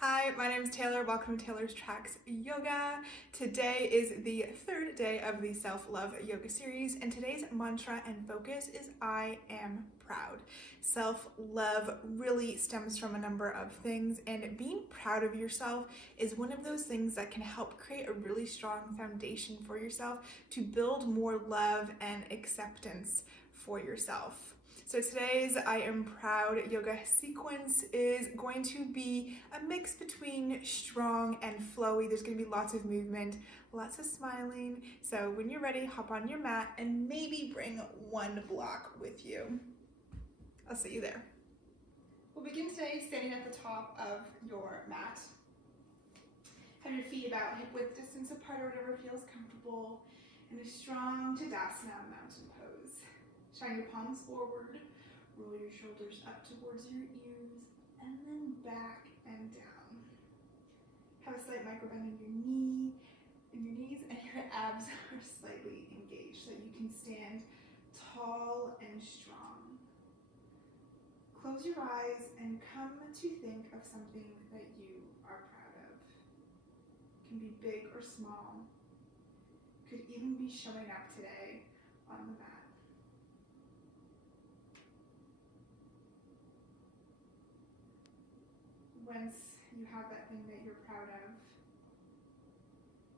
Hi, my name is Taylor. Welcome to Taylor's Tracks Yoga. Today is the third day of the self-love yoga series, and today's mantra and focus is I am proud. Self-love really stems from a number of things, and being proud of yourself is one of those things that can help create a really strong foundation for yourself to build more love and acceptance for yourself. So today's I am proud yoga sequence is going to be a mix between strong and flowy. There's going to be lots of movement, lots of smiling. So when you're ready, hop on your mat and maybe bring one block with you. I'll see you there. We'll begin today standing at the top of your mat. Have your feet about hip width distance apart or whatever feels comfortable in a strong Skandasana mountain pose. Shine your palms forward, roll your shoulders up towards your ears, and then back and down. Have a slight micro bend in your knees, and your abs are slightly engaged so that you can stand tall and strong. Close your eyes and come to think of something that you are proud of. It can be big or small. Could even be showing up today on the mat. Once you have that thing that you're proud of,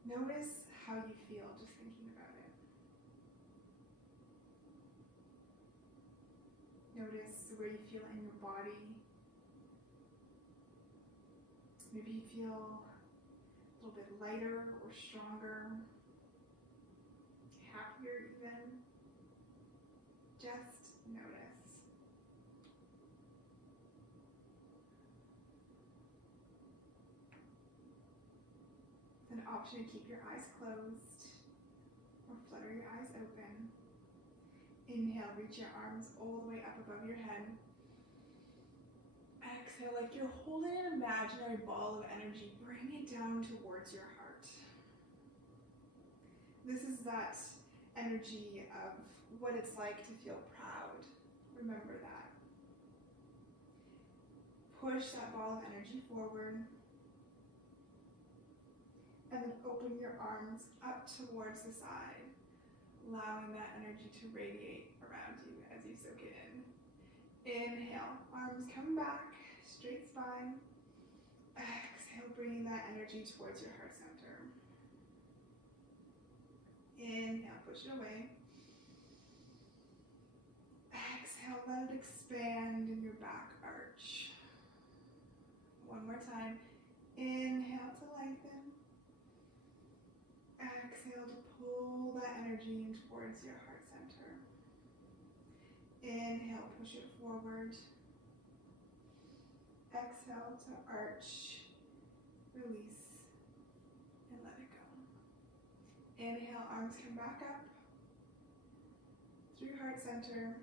notice how you feel just thinking about it. Notice where you feel in your body. Maybe you feel a little bit lighter or stronger, happier even. Just notice. An option to keep your eyes closed or flutter your eyes open. Inhale, reach your arms all the way up above your head. Exhale, like you're holding an imaginary ball of energy, bring it down towards your heart. This is that energy of what it's like to feel proud. Remember that. Push that ball of energy forward. And then open your arms up towards the side, allowing that energy to radiate around you as you soak it in. Inhale, arms come back, straight spine. Exhale, bringing that energy towards your heart center. Inhale, push it away. Exhale, let it expand in your back arch. One more time. Inhale to lengthen. Exhale to pull that energy in towards your heart center. Inhale, push it forward. Exhale to arch, release, and let it go. Inhale, arms come back up through your heart center,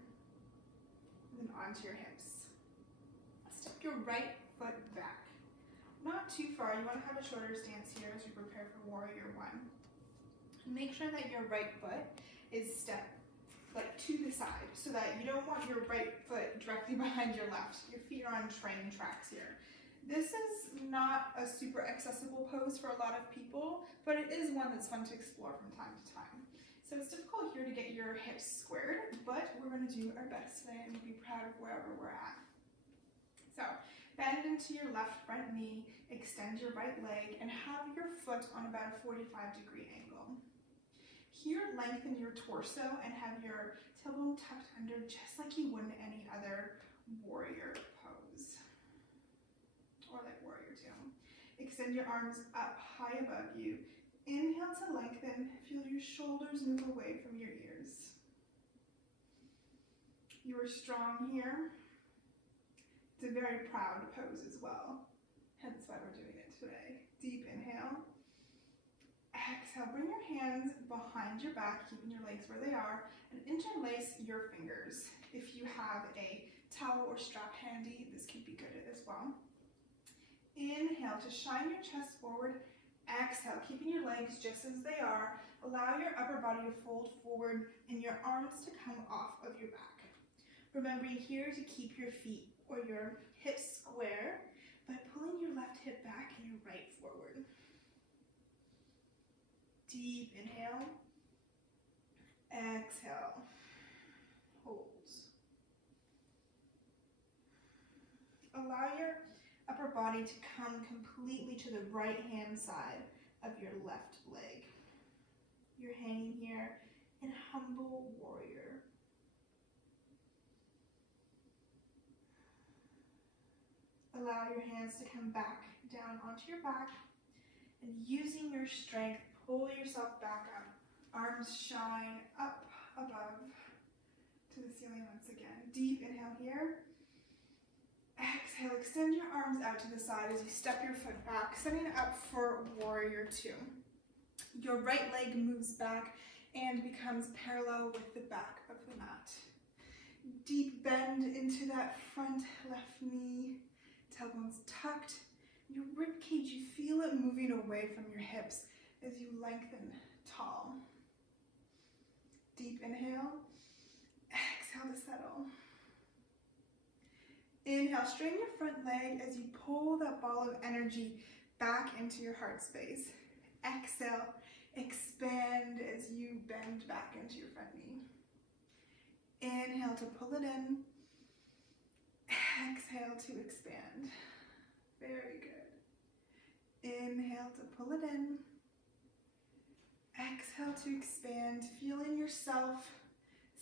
and then onto your hips. Step your right foot back. Not too far. You want to have a shorter stance here as you prepare for Warrior One. Make sure that your right foot is stepped to the side so that you don't want your right foot directly behind your left. Your feet are on train tracks here. This is not a super accessible pose for a lot of people, but it is one that's fun to explore from time to time. So it's difficult here to get your hips squared, but we're going to do our best today and be proud of wherever we're at. So bend into your left front knee, extend your right leg, and have your foot on about a 45-degree angle. Here, lengthen your torso and have your tailbone tucked under just like you would in any other warrior pose, or like Warrior Two. Extend your arms up high above you. Inhale to lengthen. Feel your shoulders move away from your ears. You are strong here. It's a very proud pose as well, hence why we're doing it today. Deep inhale. Exhale, bring your hands behind your back, keeping your legs where they are, and interlace your fingers. If you have a towel or strap handy, this could be good as well. Inhale to shine your chest forward. Exhale, keeping your legs just as they are. Allow your upper body to fold forward and your arms to come off of your back. Remembering here to keep your feet or your hips square by pulling your left hip back Deep inhale. Exhale. Hold. Allow your upper body to come completely to the right hand side of your left leg. You're hanging here in humble warrior. Allow your hands to come back down onto your back, and using your strength, pull yourself back up. Arms shine up above to the ceiling once again. Deep inhale here. Exhale, extend your arms out to the side as you step your foot back, setting up for warrior two. Your right leg moves back and becomes parallel with the back of the mat. Deep bend into that front left knee, tailbone's tucked. Your rib cage, you feel it moving away from your hips as you lengthen tall. Deep inhale, exhale to settle. Inhale, straighten your front leg as you pull that ball of energy back into your heart space. Exhale, expand as you bend back into your front knee. Inhale to pull it in. Exhale to expand. Very good. Inhale to pull it in. Exhale to expand, feeling yourself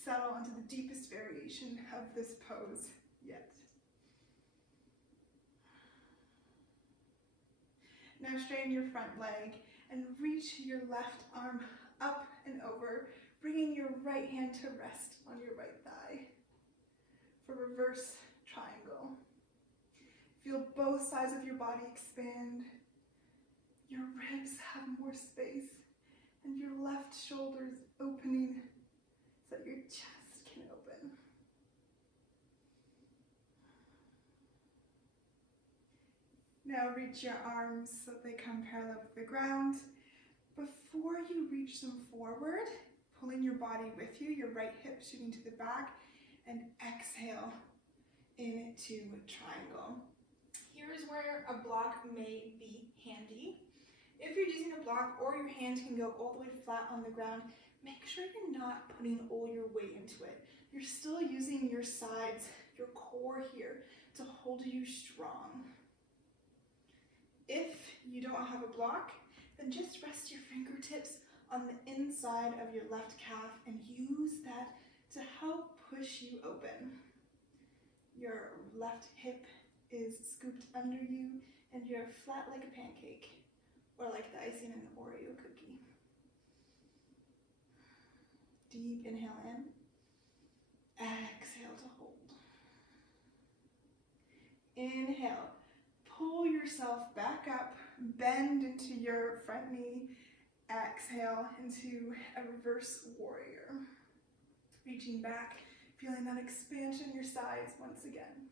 settle into the deepest variation of this pose yet. Now straighten your front leg and reach your left arm up and over, bringing your right hand to rest on your right thigh for reverse triangle. Feel both sides of your body expand. Your ribs have more space and your left shoulders opening so that your chest can open. Now reach your arms so they come parallel with the ground. Before you reach them forward, pulling your body with you, your right hip shooting to the back, and exhale into a triangle. Here's where a block may be handy. If you're using a block or your hand can go all the way flat on the ground, make sure you're not putting all your weight into it. You're still using your sides, your core here to hold you strong. If you don't have a block, then just rest your fingertips on the inside of your left calf and use that to help push you open. Your left hip is scooped under you and you're flat like a pancake, or like the icing in an Oreo cookie. Deep inhale in, exhale to hold. Inhale, pull yourself back up, bend into your front knee, exhale into a reverse warrior. Reaching back, feeling that expansion in your sides once again.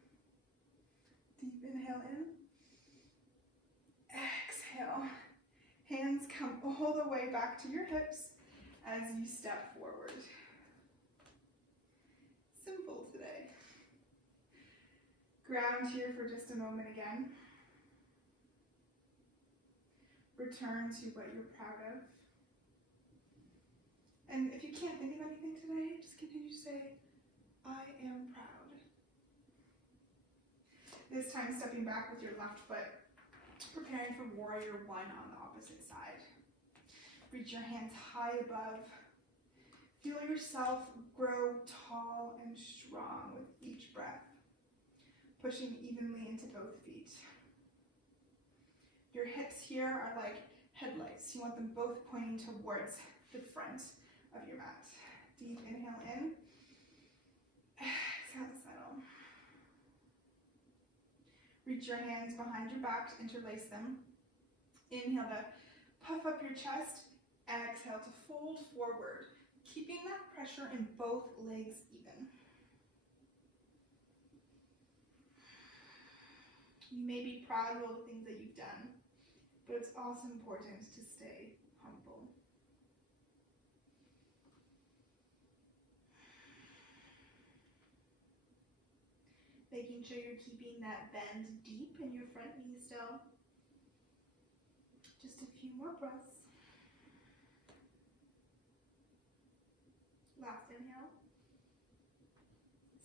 Deep inhale in, exhale. Hands come all the way back to your hips as you step forward. Simple today. Ground here for just a moment again. Return to what you're proud of. And if you can't think of anything today, just continue to say, I am proud. This time stepping back with your left foot, preparing for warrior one on the opposite side. Reach your hands high above. Feel yourself grow tall and strong with each breath, pushing evenly into both feet. Your hips here are like headlights. You want them both pointing towards the front of your mat. Deep inhale in. Exhale to settle. Reach your hands behind your back to interlace them. Inhale to puff up your chest. Exhale to fold forward, keeping that pressure in both legs even. You may be proud of all the things that you've done, but it's also important to stay humble. Making sure you're keeping that bend deep in your front knee still. Just a few more breaths.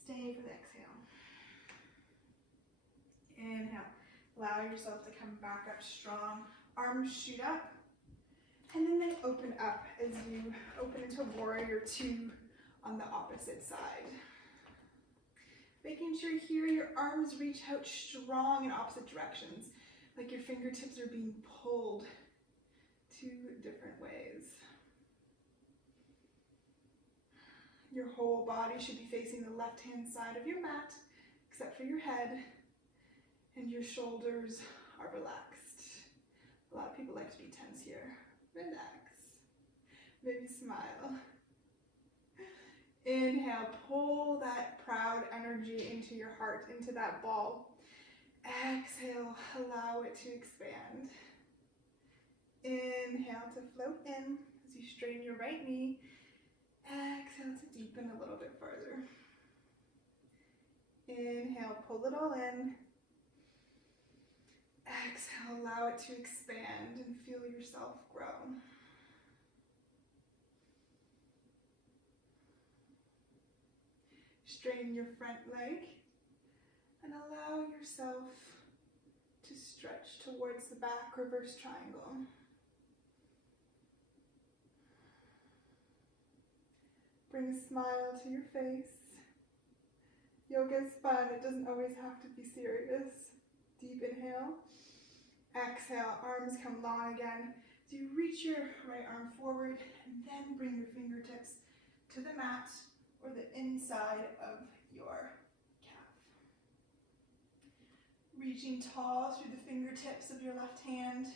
Stay for the exhale. Inhale. Allow yourself to come back up strong. Arms shoot up. And then they open up as you open into warrior two on the opposite side. Making sure here your arms reach out strong in opposite directions, like your fingertips are being pulled two different ways. Your whole body should be facing the left-hand side of your mat, except for your head, and your shoulders are relaxed. A lot of people like to be tense here. Relax. Maybe smile. Inhale, pull that proud energy into your heart, into that ball. Exhale, allow it to expand. Inhale to float in as you straighten your right knee. Exhale to deepen a little bit further. Inhale, pull it all in. Exhale, allow it to expand and feel yourself grow. Straighten your front leg and allow yourself to stretch towards the back, reverse triangle. Bring a smile to your face. Yoga is fun, it doesn't always have to be serious. Deep inhale. Exhale, arms come long again. So you reach your right arm forward and then bring your fingertips to the mat or the inside of your calf. Reaching tall through the fingertips of your left hand.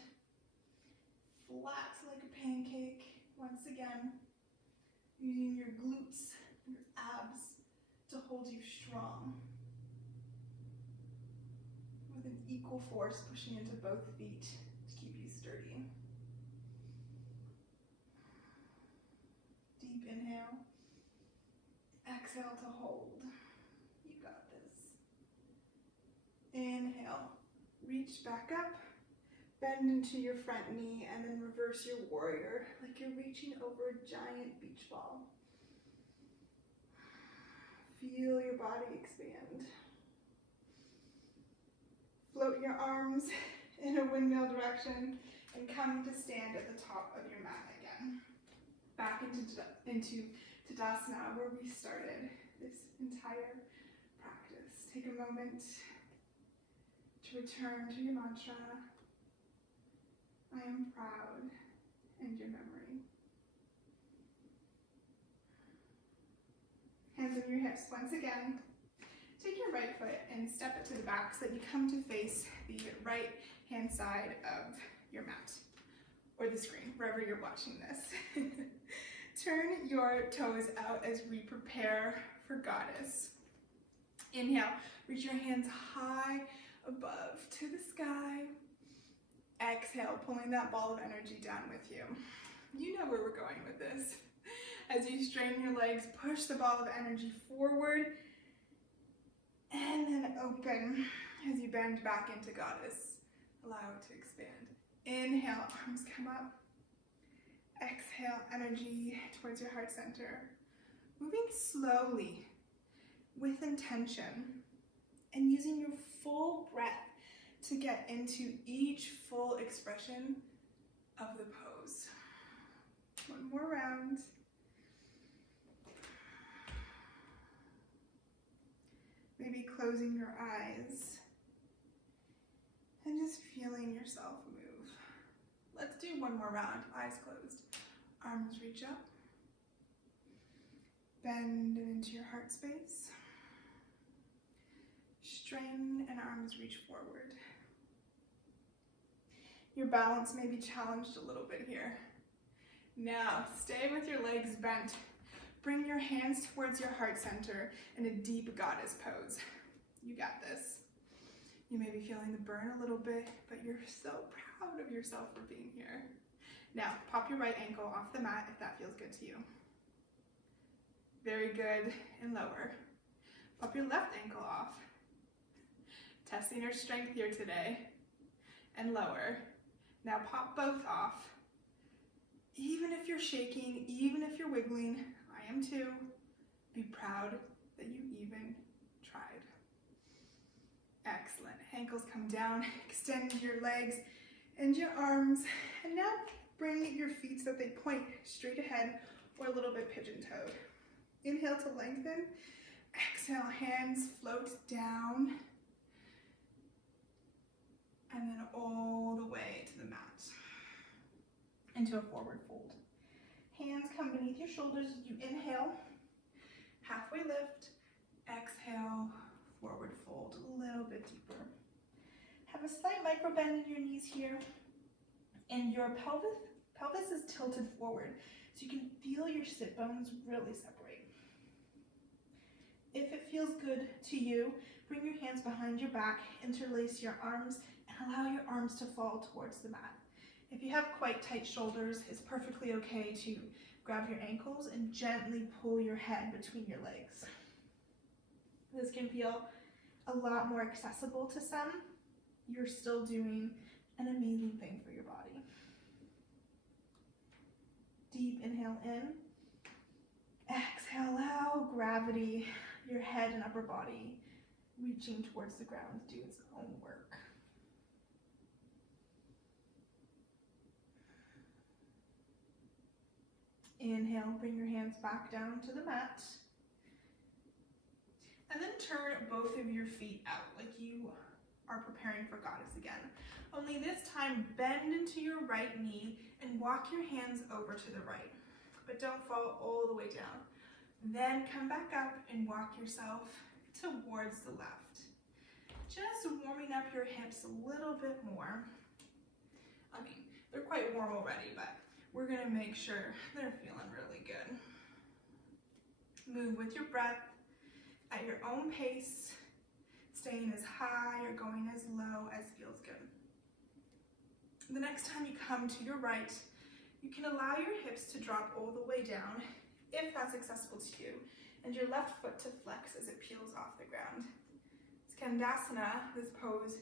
Flat like a pancake. Once again, using your glutes, your abs to hold you strong. With an equal force pushing into both feet to keep you sturdy. Deep inhale. Exhale to hold. You got this. Inhale. Reach back up. Bend into your front knee and then reverse your warrior like you're reaching over a giant beach ball. Feel your body expand. Float your arms in a windmill direction and come to stand at the top of your mat again. Back into Skandasana, where we started this entire practice. Take a moment to return to your mantra. I am proud, and your memory. Hands on your hips once again. Take your right foot and step it to the back so that you come to face the right hand side of your mat or the screen, wherever you're watching this. Turn your toes out as we prepare for goddess. Inhale, reach your hands high above to the sky. Exhale, pulling that ball of energy down with you. You know where we're going with this. As you straighten your legs, push the ball of energy forward and then open as you bend back into goddess. Allow it to expand. Inhale, arms come up. Exhale, energy towards your heart center. Moving slowly with intention and using your full breath to get into each full expression of the pose. One more round. Maybe closing your eyes and just feeling yourself move. Let's do one more round, eyes closed. Arms reach up. Bend into your heart space. Straighten and arms reach forward. Your balance may be challenged a little bit here. Now, stay with your legs bent. Bring your hands towards your heart center in a deep goddess pose. You got this. You may be feeling the burn a little bit, but you're so proud of yourself for being here. Now, pop your right ankle off the mat if that feels good to you. Very good, and lower. Pop your left ankle off. Testing your strength here today, and lower. Now pop both off. Even if you're shaking, even if you're wiggling, I am too. Be proud that you even tried. Excellent. Ankles come down, extend your legs and your arms, and now bring your feet so that they point straight ahead or a little bit pigeon-toed. Inhale to lengthen. Exhale, hands float down, and then all the way to the mat, into a forward fold. Hands come beneath your shoulders as you inhale, halfway lift, exhale, forward fold, a little bit deeper. Have a slight micro bend in your knees here, and your pelvis is tilted forward, so you can feel your sit bones really separate. If it feels good to you, bring your hands behind your back, interlace your arms, and allow your arms to fall towards the mat. If you have quite tight shoulders, it's perfectly okay to grab your ankles and gently pull your head between your legs. This can feel a lot more accessible to some. You're still doing an amazing thing for your body. Deep inhale in. Exhale out, gravity, your head and upper body reaching towards the ground to do its own work. Inhale, bring your hands back down to the mat. And then turn both of your feet out like you are preparing for goddess again. Only this time, bend into your right knee and walk your hands over to the right. But don't fall all the way down. Then come back up and walk yourself towards the left. Just warming up your hips a little bit more. I mean, they're quite warm already, but we're gonna make sure they're feeling really good. Move with your breath at your own pace, staying as high or going as low as feels good. The next time you come to your right, you can allow your hips to drop all the way down, if that's accessible to you, and your left foot to flex as it peels off the ground. Skandasana, this pose,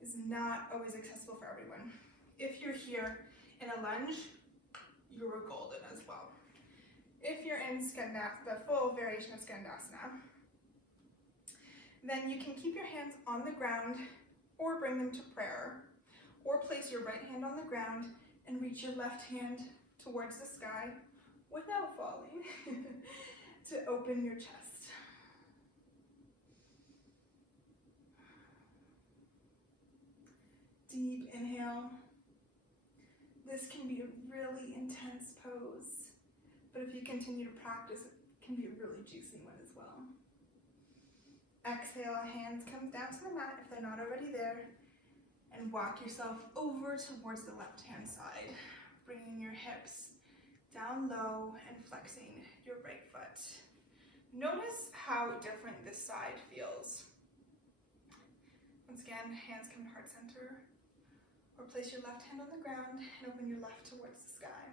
is not always accessible for everyone. If you're here in a lunge, you're golden as well. If you're in Skandasana, the full variation of Skandasana, then you can keep your hands on the ground or bring them to prayer, or place your right hand on the ground and reach your left hand towards the sky without falling to open your chest. Deep inhale. This can be a really intense pose, but if you continue to practice, it can be a really juicy one as well. Exhale, hands come down to the mat if they're not already there, and walk yourself over towards the left-hand side, bringing your hips down low and flexing your right foot. Notice how different this side feels. Once again, hands come to heart center, or place your left hand on the ground and open your left towards the sky.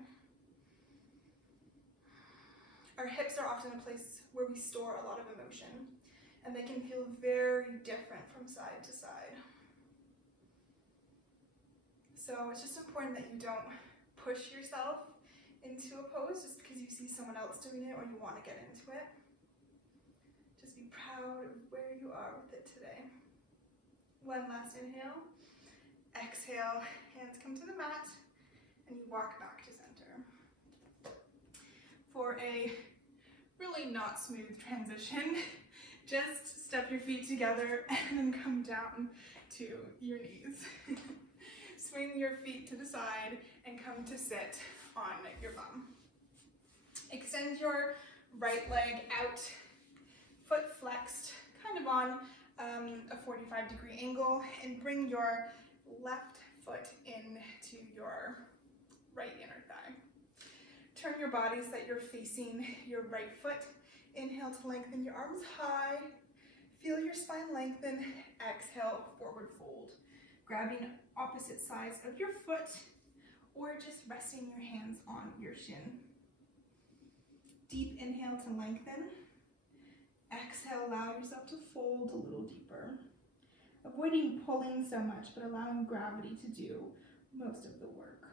Our hips are often a place where we store a lot of emotion, and they can feel very different from side to side. So it's just important that you don't push yourself into a pose just because you see someone else doing it or you want to get into it. Just be proud of where you are with it today. One last inhale. Exhale, hands come to the mat, and you walk back to center. For a really not smooth transition, just step your feet together and then come down to your knees. Swing your feet to the side and come to sit on your bum. Extend your right leg out, foot flexed, kind of on a 45-degree angle, and bring your left foot into your right inner thigh. Turn your body so that you're facing your right foot. Inhale to lengthen your arms high. Feel your spine lengthen. Exhale, forward fold. Grabbing opposite sides of your foot, or just resting your hands on your shin. Deep inhale to lengthen. Exhale, allow yourself to fold a little deeper. Avoiding pulling so much, but allowing gravity to do most of the work.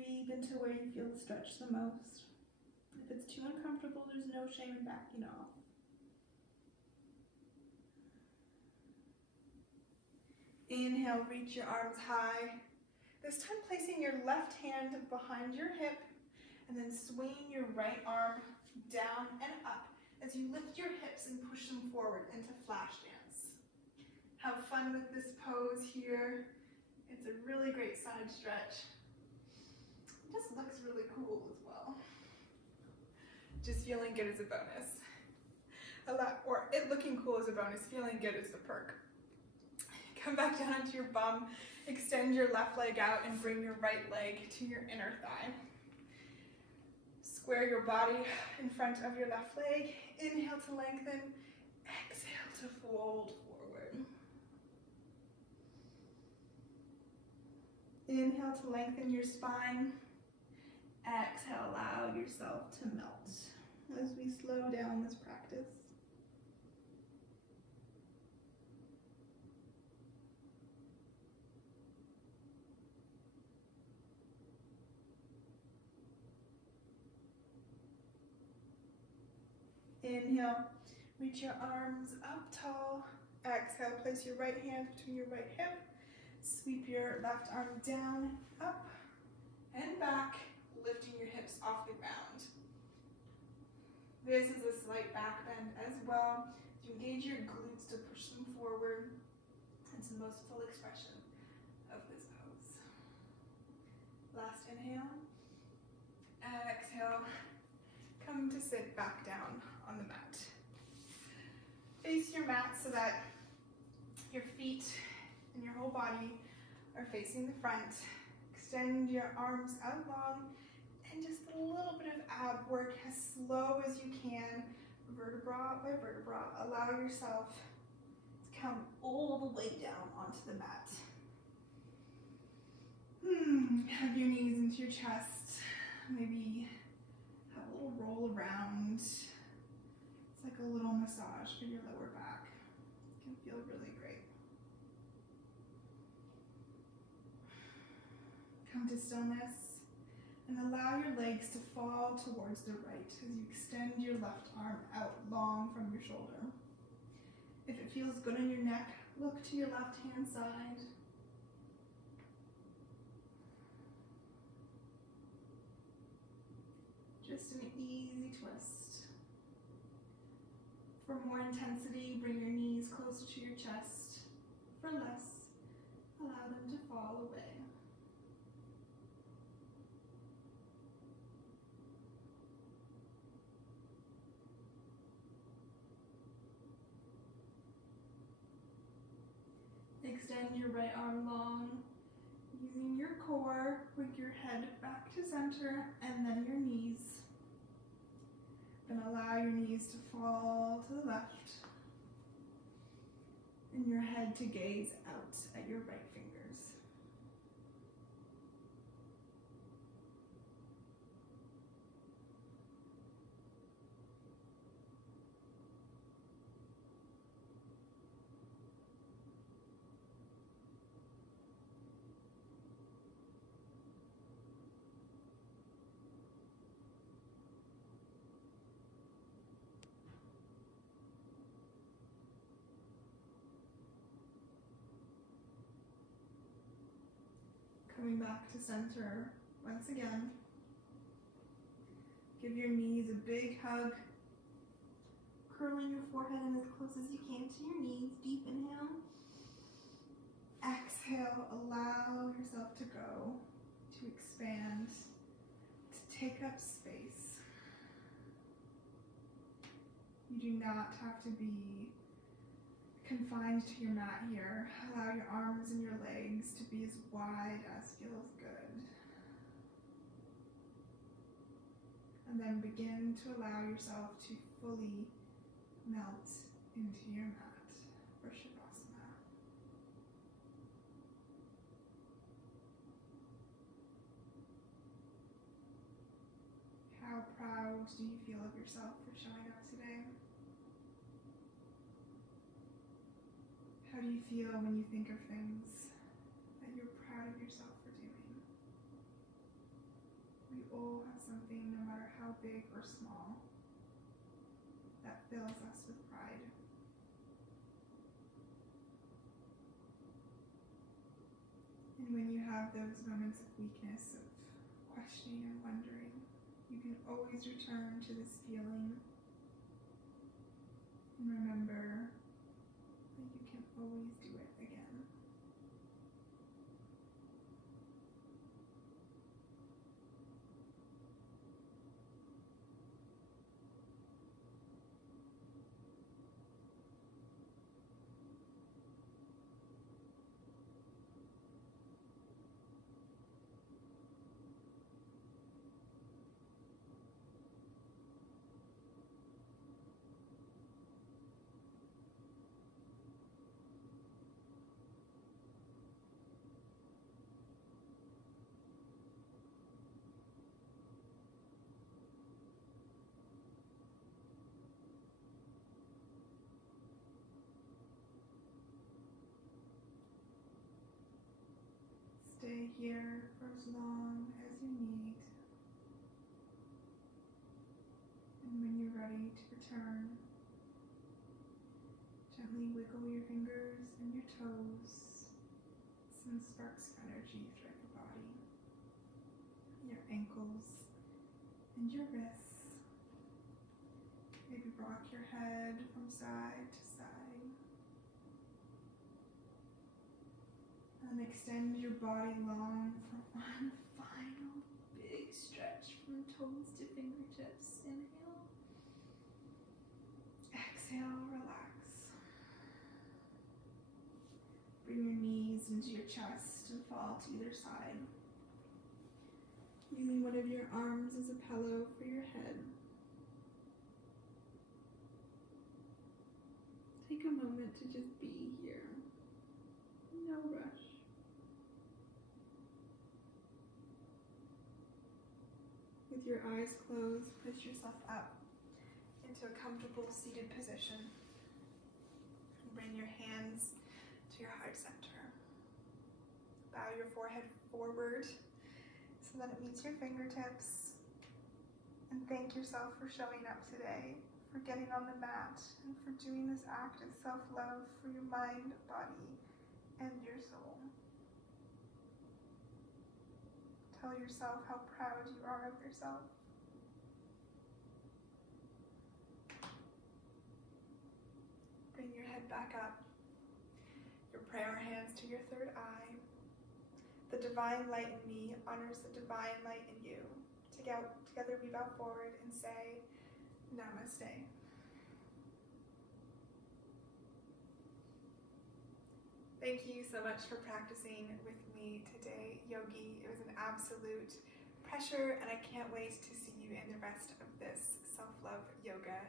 breathe into where you feel the stretch the most. If it's too uncomfortable, there's no shame in backing off. Inhale, reach your arms high. This time placing your left hand behind your hip and then swinging your right arm down and up as you lift your hips and push them forward into flash dance. Have fun with this pose here. It's a really great side stretch. It just looks really cool as well. Just feeling good is a bonus. Or it looking cool is a bonus, feeling good is the perk. Come back down onto your bum, extend your left leg out and bring your right leg to your inner thigh. Square your body in front of your left leg. Inhale to lengthen, exhale to fold forward. Inhale to lengthen your spine. Exhale, allow yourself to melt as we slow down this practice. Inhale, reach your arms up tall. Exhale, place your right hand between your right hip. Sweep your left arm down, up, and back, lifting your hips off the ground. This is a slight back bend as well. To engage your glutes to push them forward. It's the most full expression of this pose. Last inhale. Exhale. Come to sit back down on the mat. Face your mat so that your feet and your whole body are facing the front. Extend your arms out long and just a little bit of ab work as slow as you can, vertebra by vertebra. Allow yourself to come all the way down onto the mat. Have your knees into your chest. Maybe have a little roll around. It's like a little massage for your lower back. It can feel really great. Come to stillness and allow your legs to fall towards the right as you extend your left arm out long from your shoulder. If it feels good on your neck, look to your left hand side. Just an easy twist. For more intensity, bring your knees closer to your chest. For less, allow them to fall away. Extend your right arm long, using your core, bring your head back to center, and then your knees. Then allow your knees to fall to the left, and your head to gaze out at your right fingers. Coming back to center once again. Give your knees a big hug. Curling your forehead in as close as you can to your knees. Deep inhale. Exhale, allow yourself to go, to expand, to take up space. You do not have to be confined to your mat here. Allow your arms and your legs to be as wide as feels good. And then begin to allow yourself to fully melt into your mat for Skandasana. How proud do you feel of yourself for showing up today? How do you feel when you think of things that you're proud of yourself for doing? all have something, no matter how big or small, that fills us with pride. And when you have those moments of weakness, of questioning and wondering, you can always return to this feeling and remember that you can always do it again. Stay here for as long as you need. And when you're ready to return, gently wiggle your fingers and your toes. Some sparks of energy throughout your body, your ankles, and your wrists. Maybe rock your head from side to side. And extend your body long for one final big stretch from toes to fingertips. Inhale. Exhale, relax. Bring your knees into your chest and fall to either side. Using one of your arms as a pillow for your head. Take a moment to just be here. No rush. With your eyes closed, push yourself up into a comfortable seated position. Bring your hands to your heart center. Bow your forehead forward so that it meets your fingertips. And thank yourself for showing up today, for getting on the mat, and for doing this act of self-love for your mind, body, and your soul. Tell yourself how proud you are of yourself. Bring your head back up. Your prayer hands to your third eye. The divine light in me honors the divine light in you. Together we bow forward and say, Namaste. Thank you so much for practicing with me today, Yogi. It was an absolute pleasure, and I can't wait to see you in the rest of this self-love yoga